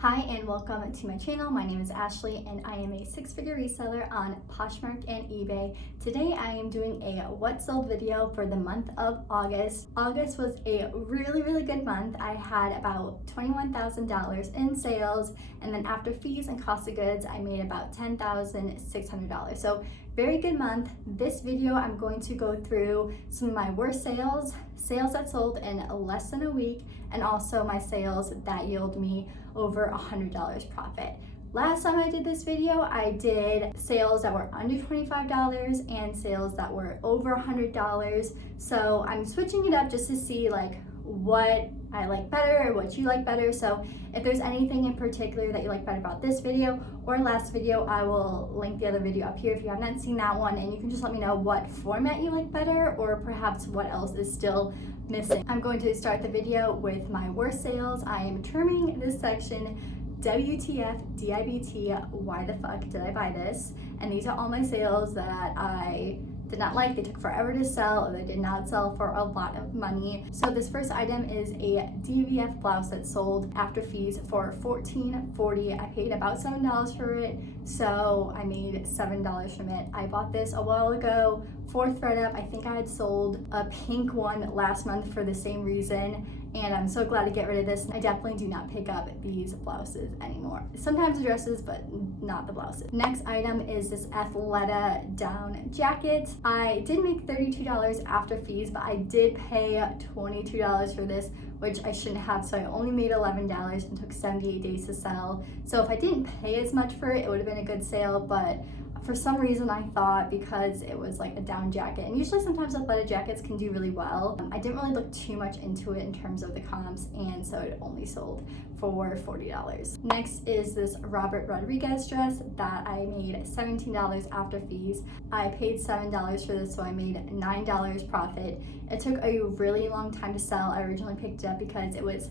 Hi and welcome to my channel. My name is Ashley and I am a six-figure reseller on Poshmark and eBay. Today I am doing a what sold video for the month of August. August was a really good month. I had about $21,000 in sales, and then after fees and cost of goods I made about $10,600. So very good month. This video I'm going to go through some of my worst sales that sold in less than a week, and also my sales that yield me over $100 profit. Last time I did this video, I did sales that were under $25 and sales that were over $100. So I'm switching it up just to see like what I like better or what you like better. So if there's anything in particular that you like better about this video or last video, I will link the other video up here if you have not seen that one, and you can just let me know what format you like better or perhaps what else is still missing. I'm going to start the video with my worst sales. I am terming this section WTF, DIBT, why the fuck did I buy this? And these are all my sales that I did not like. They took forever to sell, or they did not sell for a lot of money. So this first item is a DVF blouse that sold after fees for $14.40. I paid about $7 for it, so I made $7 from it. I bought this a while ago for ThredUp. I think I had sold a pink one last month for the same reason, and I'm so glad to get rid of this. I definitely do not pick up these blouses anymore. Sometimes the dresses, but not the blouses. Next item is this Athleta down jacket. I did make $32 after fees, but I did pay $22 for this, which I shouldn't have, so I only made $11 and took 78 days to sell. So if I didn't pay as much for it, it would have been a good sale, but for some reason I thought because it was like a down jacket, and usually sometimes Athleta jackets can do really well, I didn't really look too much into it in terms of the comps, and so it only sold for $40. Next is this Robert Rodriguez dress that I made $17 after fees. I paid $7 for this, so I made $9 profit. It took a really long time to sell. I originally picked it up because it was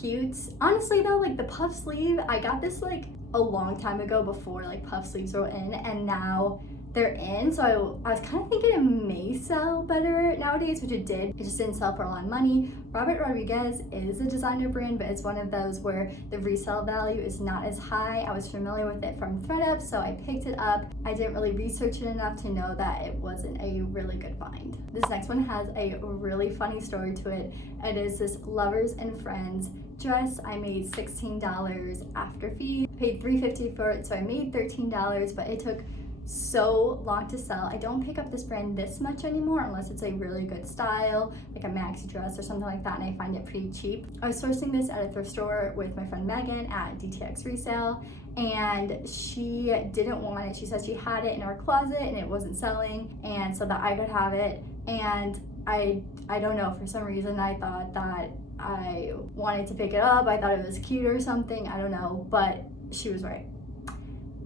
cute. Honestly though, like the puff sleeve, I got this like a long time ago before like puff sleeves were in, and now they're in, so I was kind of thinking it may sell better nowadays, which it did. It just didn't sell for a lot of money. Robert Rodriguez is a designer brand, but it's one of those where the resale value is not as high. I was familiar with it from ThredUp, so I picked it up. I didn't really research it enough to know that it wasn't a really good find. This next one has a really funny story to it. It is this Lovers and Friends dress. I made $16 after fees. Paid $3.50 for it, so I made $13, but it took so long to sell. I don't pick up this brand this much anymore unless it's a really good style, like a maxi dress or something like that, and I find it pretty cheap. I was sourcing this at a thrift store with my friend Megan at DTX Resale, and she didn't want it. She said she had it in her closet and it wasn't selling, and so that I could have it. And I don't know, for some reason I thought that I wanted to pick it up. I thought it was cute or something, I don't know, but she was right.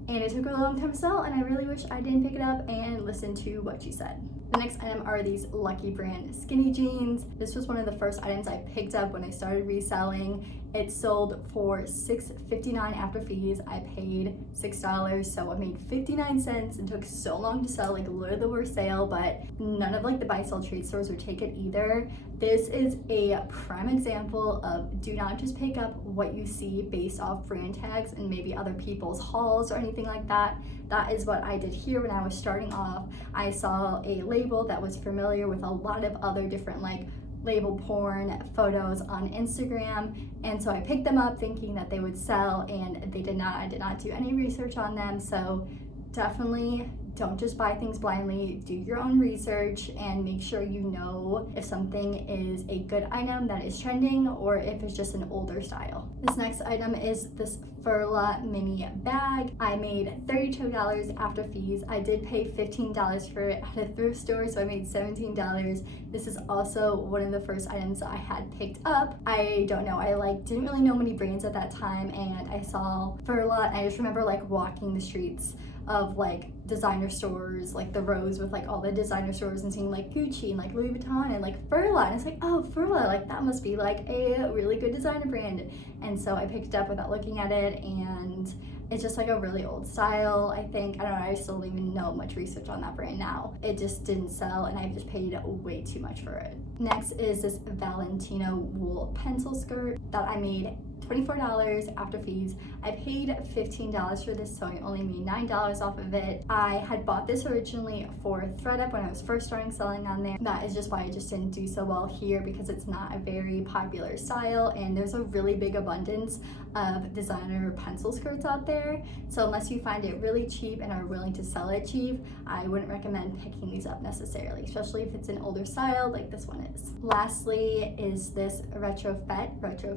And it took a long time to sell, and I really wish I didn't pick it up and listen to what she said. The next item are these Lucky brand skinny jeans. This was one of the first items I picked up when I started reselling. It sold for $6.59 after fees. I paid $6, so I made 59 cents and took so long to sell, like literally the worst sale, but none of like the buy sell trade stores would take it either. This is a prime example of do not just pick up what you see based off brand tags and maybe other people's hauls or anything like that. That is what I did here when I was starting off. I saw a label that was familiar with a lot of other different like label porn photos on Instagram, and so I picked them up thinking that they would sell, and they did not. I did not do any research on them, so definitely don't just buy things blindly. Do your own research and make sure you know if something is a good item that is trending or if it's just an older style. This next item is this Furla mini bag. I made $32 after fees. I did pay $15 for it at a thrift store, so I made $17. This is also one of the first items I had picked up. I don't know, I didn't really know many brands at that time, and I saw Furla, and I just remember like walking the streets of like designer stores, like the rows with like all the designer stores, and seeing like Gucci and like Louis Vuitton and like Furla, and it's like, oh, Furla, like that must be like a really good designer brand. And so I picked it up without looking at it, and it's just like a really old style, I think. I don't know, I still don't even know much research on that brand now. It just didn't sell, and I just paid way too much for it. Next is this Valentino wool pencil skirt that I made $24 after fees. I paid $15 for this, so I only made $9 off of it. I had bought this originally for ThredUp when I was first starting selling on there. That is just why I just didn't do so well here, because it's not a very popular style and there's a really big abundance of designer pencil skirts out there. So unless you find it really cheap and are willing to sell it cheap, I wouldn't recommend picking these up necessarily, especially if it's an older style like this one is. Lastly is this retro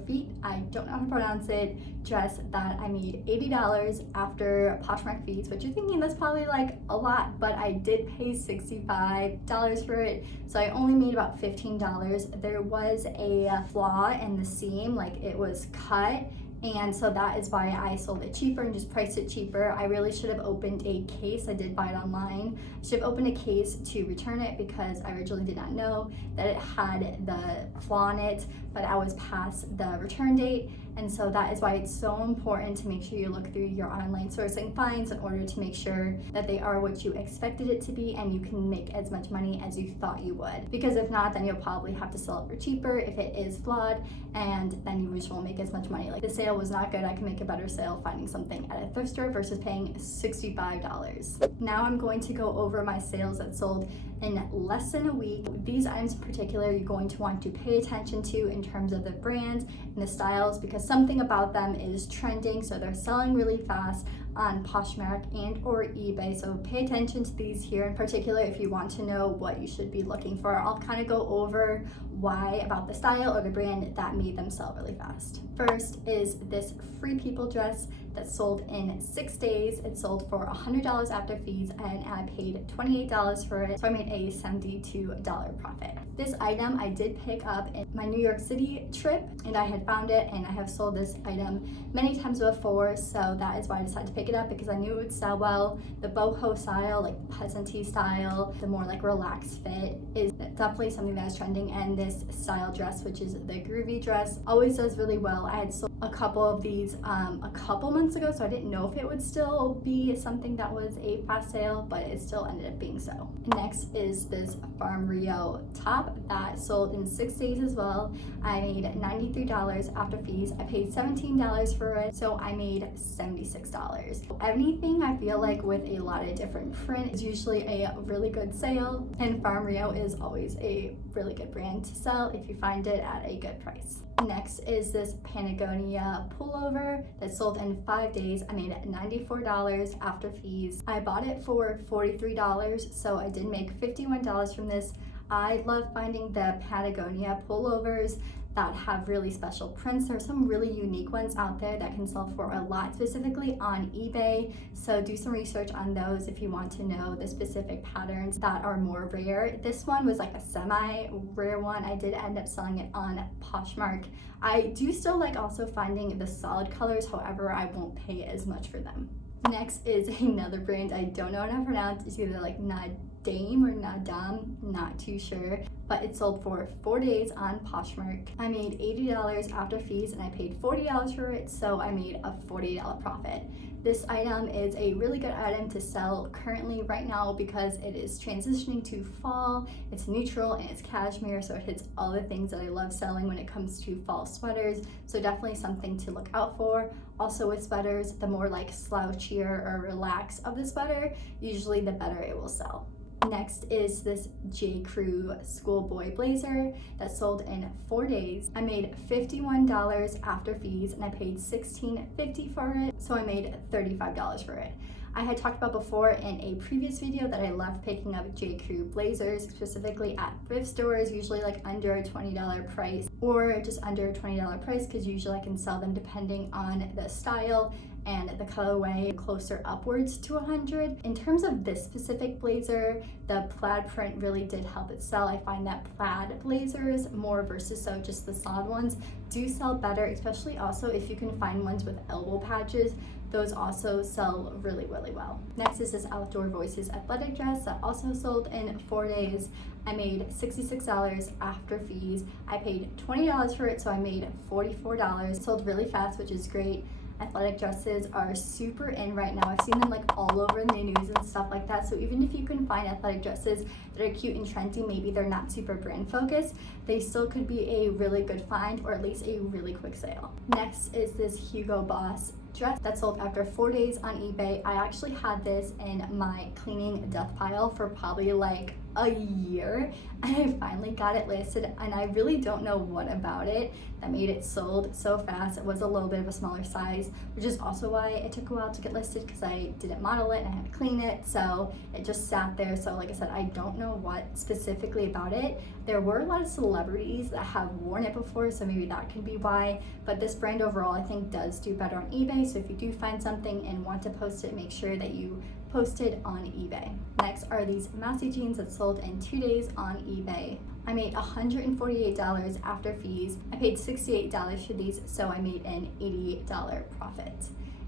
feet, I don't know how to pronounce it, dress that I made $80 after Poshmark fees, which you're thinking that's probably like a lot, but I did pay $65 for it, so I only made about $15. There was a flaw in the seam, like it was cut, and so that is why I sold it cheaper and just priced it cheaper. I really should have opened a case. I did buy it online. I should have opened a case to return it because I originally did not know that it had the flaw in it, but I was past the return date. And so that is why it's so important to make sure you look through your online sourcing finds in order to make sure that they are what you expected it to be and you can make as much money as you thought you would. Because if not, then you'll probably have to sell it for cheaper if it is flawed, and then you just won't make as much money. Like, the sale was not good. I can make a better sale finding something at a thrift store versus paying $65. Now I'm going to go over my sales that sold in less than a week. These items in particular you're going to want to pay attention to in terms of the brands and the styles, because something about them is trending, so they're selling really fast on Poshmark and or eBay. So pay attention to these here in particular if you want to know what you should be looking for. I'll kind of go over why about the style or the brand that made them sell really fast. First is this Free People dress that sold in 6 days. It sold for $100 after fees and I paid $28 for it, so I made a $72 profit. This item I did pick up in my New York City trip, and I had found it, and I have sold this item many times before, so that is why I decided to pick it up, because I knew it would sell well. The boho style, like peasant-y style, the more like relaxed fit is definitely something that is trending, and this style dress, which is the groovy dress, always does really well. I had sold a couple of these a couple months ago, so I didn't know if it would still be something that was a fast sale, but it still ended up being so. Next is this Farm Rio top that sold in 6 days as well. I made $93 after fees. I paid $17 for it, so I made $76. Anything I feel like with a lot of different print is usually a really good sale, and Farm Rio is always a really good brand to sell if you find it at a good price. Next is this Patagonia pullover that sold in 5 days. I made $94 after fees. I bought it for $43, so I did make $51 from this. I love finding the Patagonia pullovers that have really special prints. There are some really unique ones out there that can sell for a lot, specifically on eBay, so do some research on those if you want to know the specific patterns that are more rare. This one was like a semi-rare one. I did end up selling it on Poshmark. I do still like also finding the solid colors, however I won't pay as much for them. Next is another brand I don't know how to pronounce. It's either like Nadame or Nadam, not too sure, but it sold for 4 days on Poshmark. I made $80 after fees and I paid $40 for it, so I made a $40 profit. This item is a really good item to sell currently right now because it is transitioning to fall. It's neutral and it's cashmere, so it hits all the things that I love selling when it comes to fall sweaters, so definitely something to look out for. Also with sweaters, the more like slouchier or relaxed of the sweater, usually the better it will sell. Next is this J. Crew schoolboy blazer that sold in 4 days. I made $51 after fees and I paid $16.50 for it, so I made $35 for it. I had talked about before in a previous video that I love picking up J. Crew blazers, specifically at thrift stores, usually like under a $20 price or just under a $20 price, because usually I can sell them depending on the style and the colorway closer upwards to 100. In terms of this specific blazer, the plaid print really did help it sell. I find that plaid blazers more versus so just the solid ones do sell better, especially also if you can find ones with elbow patches. Those also sell really, really well. Next is this Outdoor Voices athletic dress that also sold in 4 days. I made $66 after fees. I paid $20 for it, so I made $44. It sold really fast, which is great. athletic dresses are super in right now. I've seen them like all over in the news and stuff like that. So even if you can find athletic dresses that are cute and trendy, maybe they're not super brand focused, they still could be a really good find, or at least a really quick sale. Next is this Hugo Boss dress that sold after 4 days on eBay. I actually had this in my cleaning death pile for probably like a year, and I finally got it listed, and I really don't know what about it that made it sold so fast. It was a little bit of a smaller size, which is also why it took a while to get listed, because I didn't model it and I had to clean it, so it just sat there. So like I said, I don't know what specifically about it. There were a lot of celebrities that have worn it before, so maybe that could be why, but this brand overall I think does do better on eBay. So if you do find something and want to post it, make sure that you post it on eBay. Next are these Mousy jeans that sold in 2 days on eBay. I made $148 after fees. I paid $68 for these, so I made an $88 profit.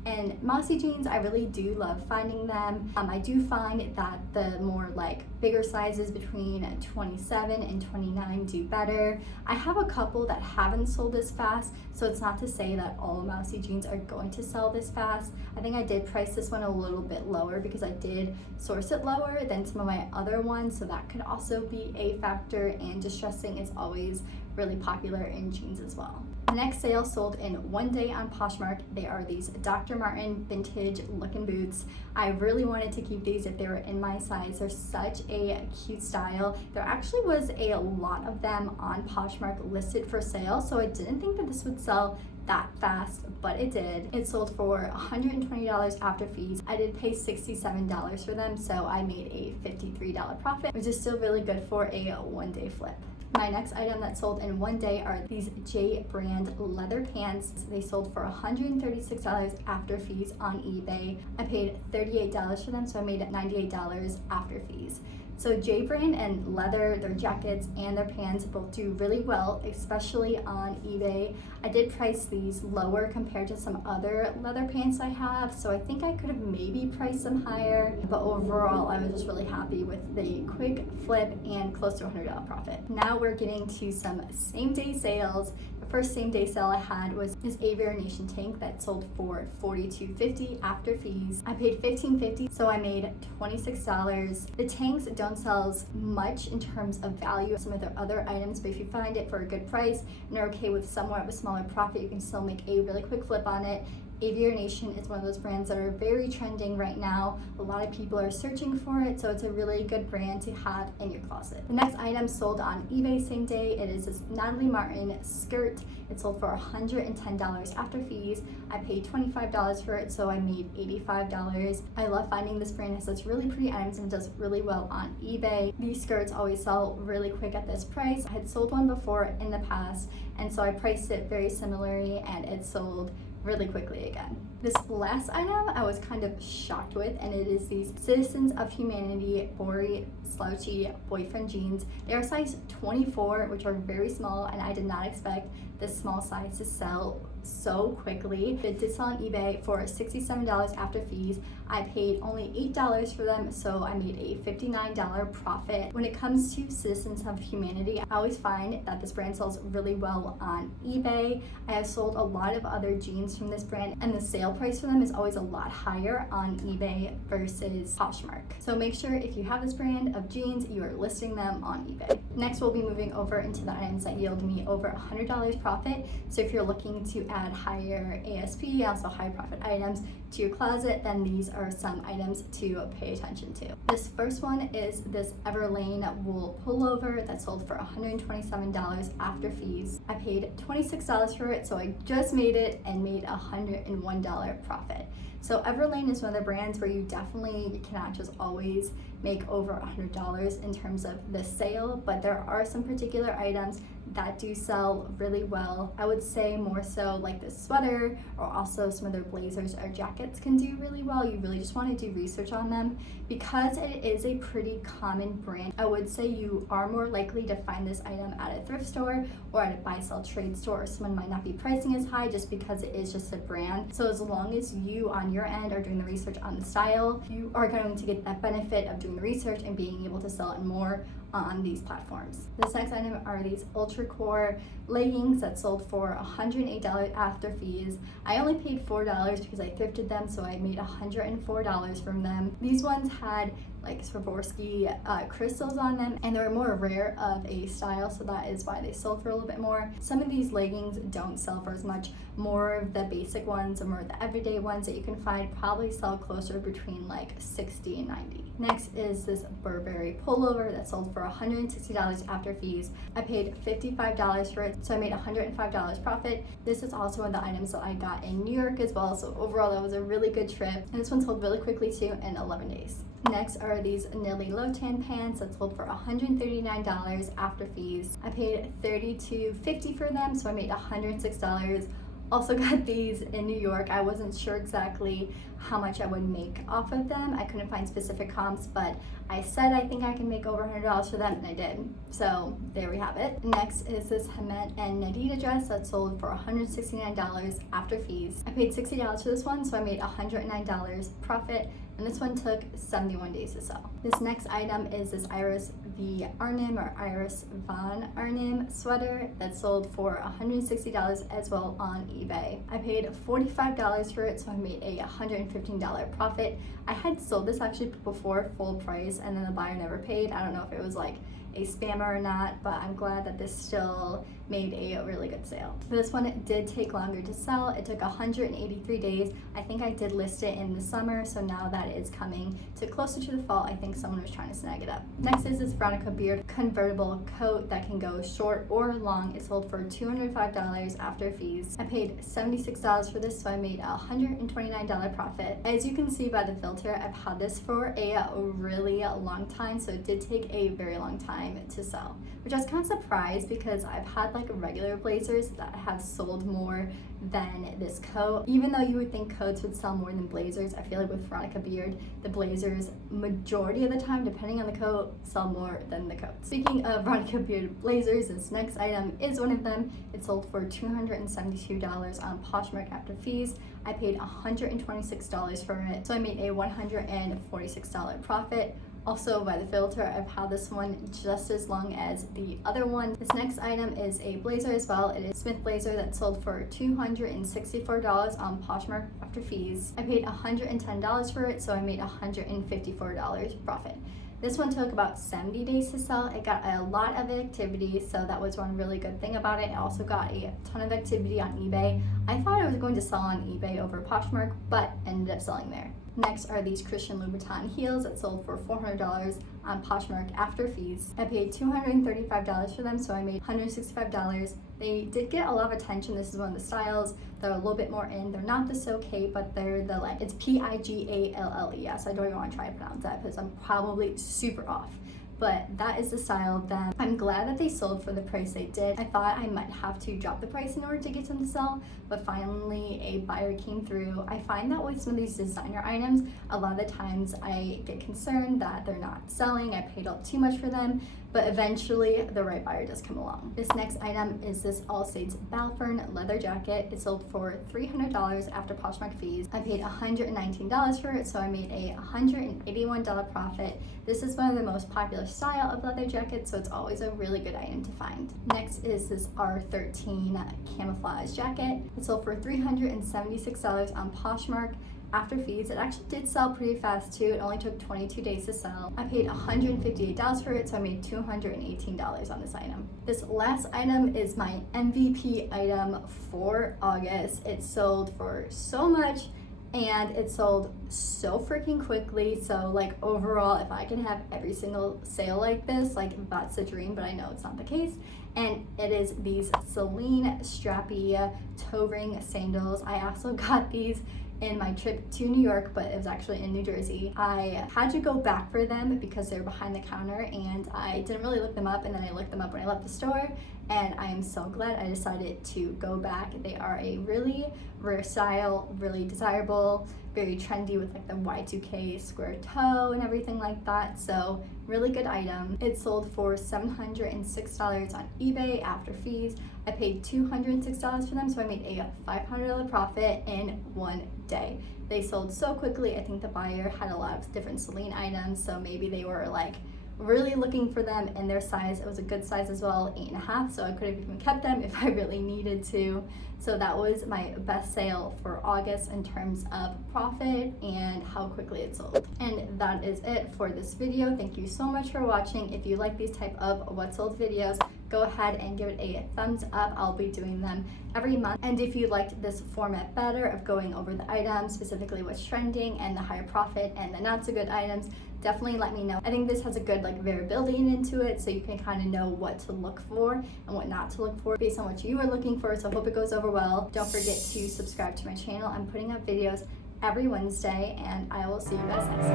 And Mousy jeans, I really do love finding them. I do find that the more like bigger sizes between 27 and 29 do better. I have a couple that haven't sold as fast, so it's not to say that all Mousy jeans are going to sell this fast. I think I did price this one a little bit lower because I did source it lower than some of my other ones, so that could also be a factor, and distressing is always really popular in jeans as well. The next sale sold in 1 day on Poshmark. They are these Dr. Martin vintage looking boots. I really wanted to keep these if they were in my size. They're such a cute style. There actually was a lot of them on Poshmark listed for sale, so I didn't think that this would sell that fast, but it did. It sold for $120 after fees. I did pay $67 for them, so I made a $53 profit, which is still really good for a 1 day flip. My next item that sold in 1 day are these J brand leather pants. They sold for $136 after fees on eBay. I paid $38 for them, so I made it $98 after fees. So J brand and leather, their jackets and their pants both do really well, especially on eBay. I did price these lower compared to some other leather pants I have, so I think I could have maybe priced them higher, but overall I was just really happy with the quick flip and close to $100 profit. Now we're getting to some same day sales. The first same day sale I had was this Aviary Nation tank that sold for $42.50 after fees. I paid $15.50, so I made $26. The tanks don't sell as much in terms of value as some of their other items, but if you find it for a good price and are okay with somewhat of a smaller profit, you can still make a really quick flip on it. Aviary Nation is one of those brands that are very trending right now. A lot of people are searching for it, so it's a really good brand to have in your closet. The next item sold on eBay same day. It is this Natalie Martin skirt. It sold for $110 after fees. I paid $25 for it, so I made $85. I love finding this brand. It has such really pretty items and does really well on eBay. These skirts always sell really quick at this price. I had sold one before in the past, and so I priced it very similarly, and it sold really quickly again. This last item I was kind of shocked with, and it is these Citizens of Humanity bory slouchy boyfriend jeans. They are size 24, which are very small, and I did not expect this small size to sell so quickly. It did sell on eBay for $67 after fees. I paid only $8 for them, so I made a $59 profit. When it comes to Citizens of Humanity, I always find that this brand sells really well on eBay. I have sold a lot of other jeans from this brand, and the sale price for them is always a lot higher on eBay versus Poshmark. So make sure if you have this brand of jeans, you are listing them on eBay. Next, we'll be moving over into the items that yield me over $100 profit. So if you're looking to add higher ASP, also high profit items to your closet, then these are some items to pay attention to. This first one is this Everlane wool pullover that sold for $127 after fees. I paid $26 for it, so I just made it and made $101 profit. So Everlane is one of the brands where you definitely cannot just always make over $100 in terms of the sale, but there are some particular items that do sell really well. I would say more so like this sweater, or also some of their blazers or jackets can do really well. You really just want to do research on them. Because it is a pretty common brand, I would say you are more likely to find this item at a thrift store or at a buy-sell trade store. Someone might not be pricing as high just because it is just a brand. So as long as you on your end are doing the research on the style, you are going to get that benefit of doing the research and being able to sell it more on these platforms. This next item are these ultra core leggings that sold for $108 after fees. I only paid $4 because I thrifted them, so I made $104 from them. These ones had like Swarovski crystals on them, and they were more rare of a style, so that is why they sold for a little bit more. Some of these leggings don't sell for as much. More of the basic ones or more of the everyday ones that you can find probably sell closer between like $60 and $90. Next is this Burberry pullover that sold for $160 after fees. I paid $55 for it, so I made $105 profit. This is also one of the items that I got in New York as well, so overall that was a really good trip. And this one sold really quickly too in 11 days. Next are these Nilly Lotan pants that sold for $139 after fees. I paid $32.50 for them, so I made $106. Also got these in New York. I wasn't sure exactly how much I would make off of them. I couldn't find specific comps, but I said I think I can make over $100 for them, and I did. So there we have it. Next is this Hamet and Nadita dress that sold for $169 after fees. I paid $60 for this one, so I made $109 profit, and this one took 71 days to sell. This next item is this Iris V. Arnhem or Iris Von Arnhem sweater that sold for $160 as well on eBay. I paid $45 for it, so I made a $115 profit. I had sold this actually before full price, and then the buyer never paid. I don't know if it was like a spammer or not, but I'm glad that this still made a really good sale. This one did take longer to sell. It took 183 days. I think I did list it in the summer, so now that it's coming to closer to the fall, I think someone was trying to snag it up. Next is this Veronica Beard convertible coat that can go short or long. It sold for $205 after fees. I paid $76 for this, so I made a $129 profit. As you can see by the filter, I've had this for a really long time, so it did take a very long time to sell, which I was kind of surprised because I've had like regular blazers that have sold more than this coat. Even though you would think coats would sell more than blazers, I feel like with Veronica Beard, the blazers majority of the time, depending on the coat, sell more than the coats. Speaking of Veronica Beard blazers, this next item is one of them. It sold for $272 on Poshmark after fees. I paid $126 for it, so I made a $146 profit. Also, by the filter, I've had this one just as long as the other one. This next item is a blazer as well. It is Smith blazer that sold for $264 on Poshmark after fees. I paid $110 for it, so I made $154 profit. This one took about 70 days to sell. It got a lot of activity, so that was one really good thing about it. It also got a ton of activity on eBay. I thought I was going to sell on eBay over Poshmark, but ended up selling there. Next are these Christian Louboutin heels that sold for $400 on Poshmark after fees. I paid $235 for them, so I made $165. They did get a lot of attention. This is one of the styles. They're a little bit more in. They're not the So K, but they're the like, it's P-I-G-A-L-L-E-S. I don't even want to try to pronounce that because I'm probably super off. But that is the style of them. I'm glad that they sold for the price they did. I thought I might have to drop the price in order to get them to sell, but finally a buyer came through. I find that with some of these designer items, a lot of the times I get concerned that they're not selling. I paid up too much for them, but eventually the right buyer does come along. This next item is this All States Balfern leather jacket. It sold for $300 after Poshmark fees. I paid $119 for it, so I made a $181 profit. This is one of the most popular style of leather jackets, so it's always a really good item to find. Next is this R13 camouflage jacket. It sold for $376 on Poshmark after fees. It actually did sell pretty fast too. It only took 22 days to sell. I paid $158 for it, so I made $218 on this item. This last item is my MVP item for August. It sold for so much, and it sold so freaking quickly. So like overall, if I can have every single sale like this, like that's a dream, but I know it's not the case. And it is these Celine strappy toe ring sandals. I also got these in my trip to New York, but it was actually in New Jersey. I had to go back for them because they're behind the counter, and I didn't really look them up, and then I looked them up when I left the store, and I am so glad I decided to go back. They are a really rare style, really desirable, very trendy with like the Y2K square toe and everything like that, so really good item. It sold for $706 on eBay after fees. I paid $206 for them, so I made a $500 profit in one day. They sold so quickly. I think the buyer had a lot of different Celine items, so maybe they were like really looking for them in their size. It was a good size as well, 8.5, so I could have even kept them if I really needed to. So that was my best sale for August in terms of profit and how quickly it sold. And that is it for this video. Thank you so much for watching. If you like these type of what sold videos, go ahead and give it a thumbs up. I'll be doing them every month. And if you liked this format better of going over the items, specifically what's trending and the higher profit and the not so good items, definitely let me know. I think this has a good variability into it, so you can kind of know what to look for and what not to look for based on what you are looking for. So I hope it goes over well. Don't forget to subscribe to my channel. I'm putting up videos every Wednesday, and I will see you guys next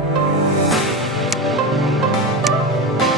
time.